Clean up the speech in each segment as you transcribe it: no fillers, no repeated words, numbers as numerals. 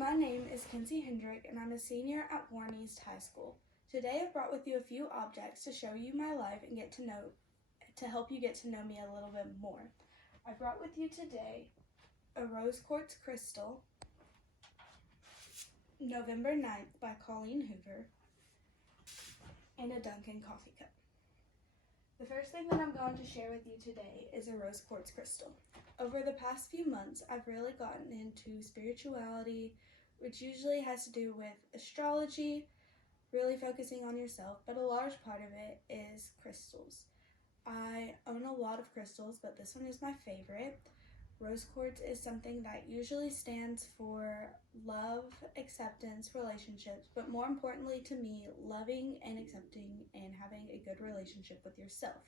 My name is Kenzie Hendrick, and I'm a senior at Warren East High School. Today I've brought with you a few objects to show you my life and to help you get to know me a little bit more. I brought with you today a rose quartz crystal, November 9th by Colleen Hoover, and a Dunkin' coffee cup. The first thing that I'm going to share with you today is a rose quartz crystal. Over the past few months, I've really gotten into spirituality, which usually has to do with astrology, really focusing on yourself, but a large part of it is crystals. I own a lot of crystals, but this one is my favorite. Rose quartz is something that usually stands for love, acceptance, relationships, but more importantly to me, loving and accepting and having a good relationship with yourself.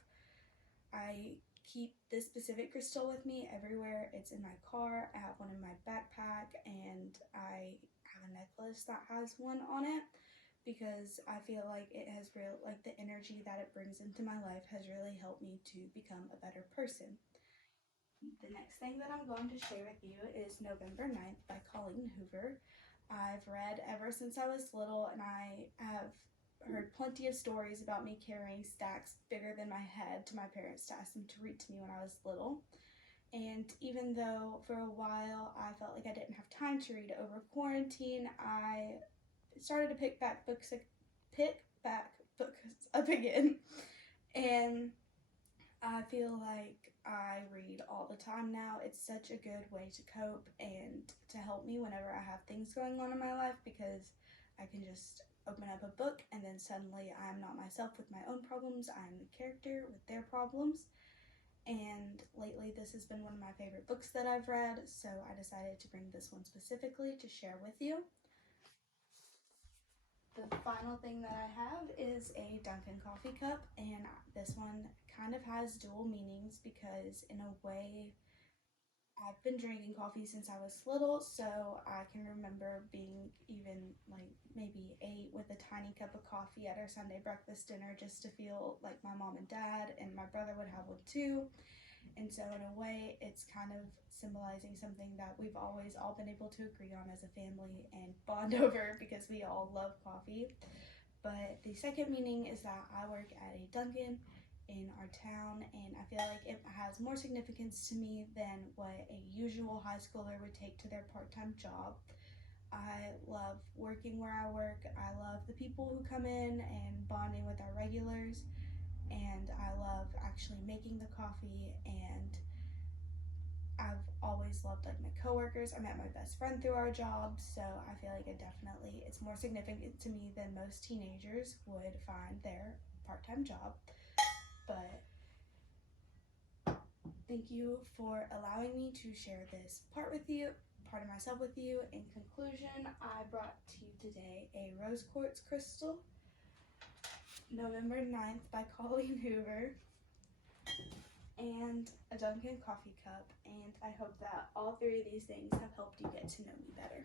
I keep this specific crystal with me everywhere. It's in my car, I have one in my backpack, and I have a necklace that has one on it because I feel like it has the energy that it brings into my life has really helped me to become a better person. The next thing that I'm going to share with you is November 9th by Colleen Hoover. I've read ever since I was little, and I have heard plenty of stories about me carrying stacks bigger than my head to my parents to ask them to read to me when I was little. And even though for a while I felt like I didn't have time to read over quarantine, I started to pick back books up again. And I feel like I read all the time now. It's such a good way to cope and to help me whenever I have things going on in my life, because I can just open up a book and then suddenly I'm not myself with my own problems. I'm the character with their problems. And lately this has been one of my favorite books that I've read, so I decided to bring this one specifically to share with you. The final thing that I have is a Dunkin' coffee cup, and this one kind of has dual meanings because in a way I've been drinking coffee since I was little, so I can remember being even like maybe 8 with a tiny cup of coffee at our Sunday breakfast dinner just to feel like my mom and dad, and my brother would have one too. And so in a way, it's kind of symbolizing something that we've always all been able to agree on as a family and bond over because we all love coffee. But the second meaning is that I work at a Dunkin' in our town, and I feel like it has more significance to me than what a usual high schooler would take to their part-time job. I love working where I work. I love the people who come in and bonding with our regulars, and I love actually making the coffee, and I've always loved like my coworkers. I met my best friend through our job, so I feel like it's more significant to me than most teenagers would find their part-time job. But thank you for allowing me to share this part of myself with you. In conclusion, I brought to you today a rose quartz crystal, November 9th by Colleen Hoover, and a Dunkin' coffee cup, and I hope that all 3 of these things have helped you get to know me better.